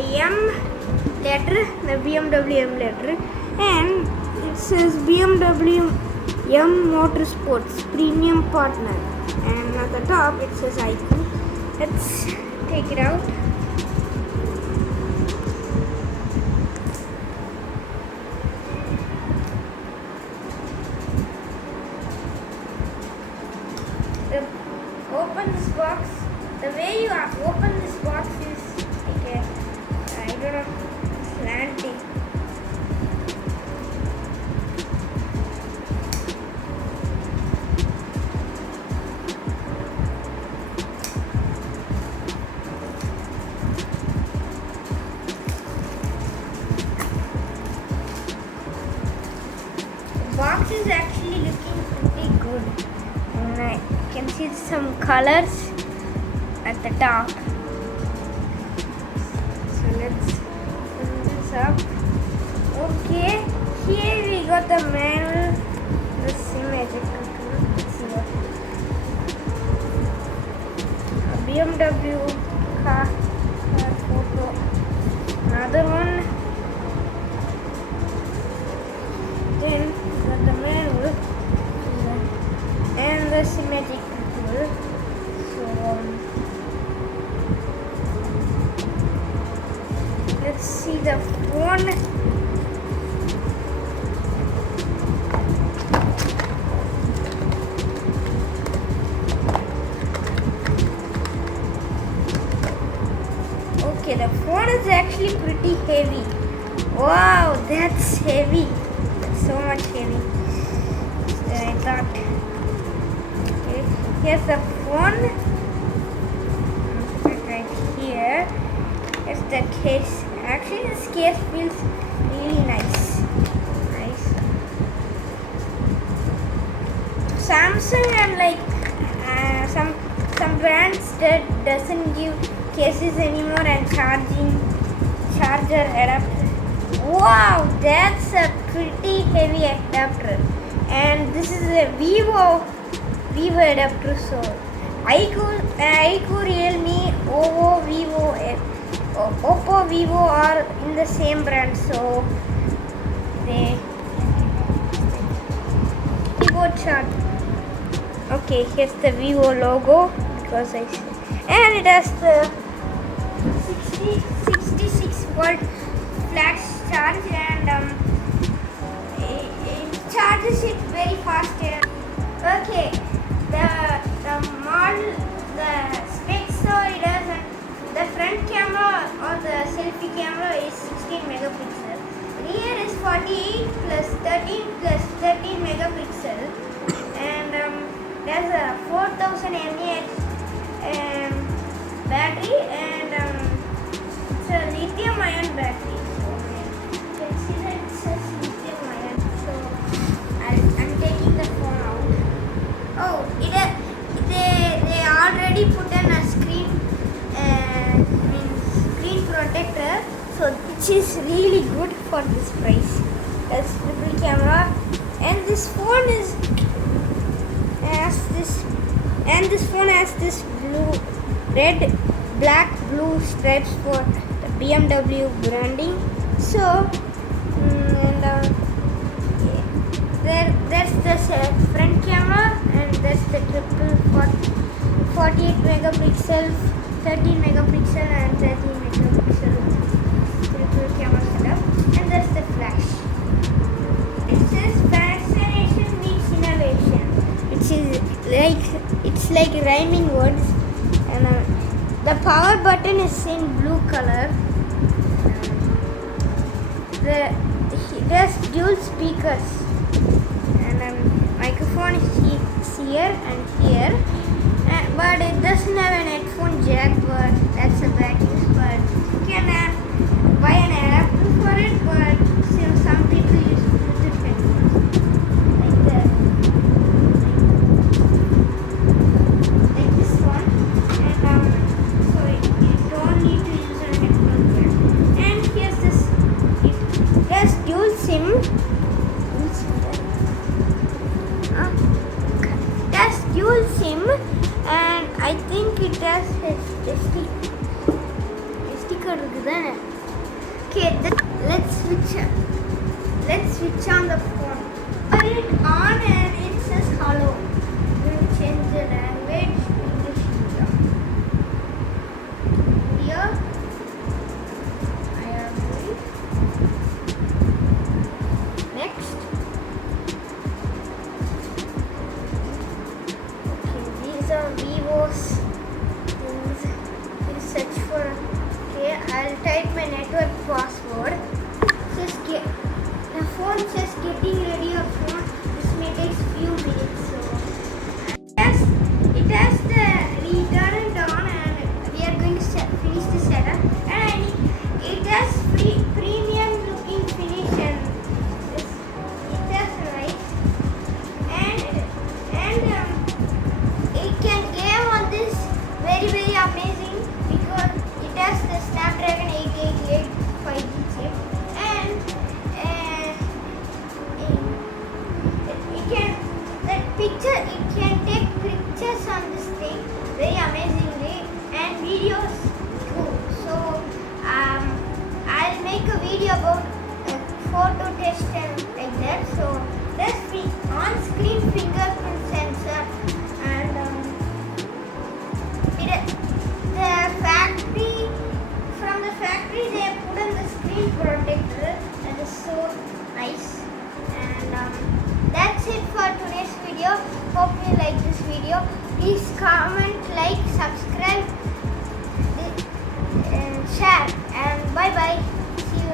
the M letter, the BMW M letter, and it says BMW M Motorsports Premium Partner, and at the top it says IQOO. Let's take it out. Open this box. The way you open this box is like a, I don't know, slanting. The box is actually looking pretty good. And I can see some colors at the top. So let's open this up. Okay, here we got the manual, the SIM ejector tool. Let's see what a BMW car photo. Another one. Then we got the manual and the SIM ejector tool. So let's see the phone. Okay, the phone is actually pretty heavy. Wow, that's heavy. That's so much heavy than I thought. Okay, here's the phone. Put it right here. Here's the case. Actually, this case feels really nice. Samsung and like some brands that doesn't give cases anymore and charger adapter. Wow, that's a pretty heavy adapter. And this is a Vivo adapter. So IQOO, Realme, Oppo, Vivo are in the same brand. So they keyboard chart. Okay, here's the Vivo logo because and it has the 66 volt flash charge, and it charges it very fast. Okay, the model, the specs, so it has the front camera or the selfie camera is 16 megapixel. Rear is 48 plus 13 plus 13 megapixel, and there's a 4000 mAh battery, and it's a lithium ion battery. So you can see that it says lithium ion. So I'm taking the phone out. Oh, they already put in a screen protector, so which is really good for this price. That's triple camera, and this phone has this red, black, blue stripes for the BMW branding. So that's the front camera, and that's the 48 megapixel, 13 megapixel, and 13 megapixel triple camera setup, and that's the flash. It says fascination meets innovation, which is it's like rhyming words, and the power button is in blue color. There's dual speakers, and microphone is here and here, but it doesn't have an headphone jack, but that's a bad news. But you can buy an adapter for it, but still some people use Bluetooth headphones like that, like this one, and so you don't need to use a headphone jack. And here's this. It has dual SIM. It has dual SIM, and I think it has SD card இருக்குதானே switch on the phone. Put it on and it says hello. We'll change the language to English India. Here I am doing. Next. Okay, these are Vivo's things. We'll search for. Okay, I'll type my network password. Just get the phone says getting ready your phone. This may take few minutes. So yes, it has the return it on and we are going to finish the setup. And it has premium looking finish and it has right and it can game on this very amazing because it has the Snapdragon 888 5G chip and it can take pictures on this thing very amazingly and videos too. So I'll make a video about photo test and like that. So there's on-screen fingerprint sensor and from the factory they have put on the screen protector. That is so nice. And that's it for today's video. Hope you like this video. Please comment, like, subscribe, and share. And bye bye. See you.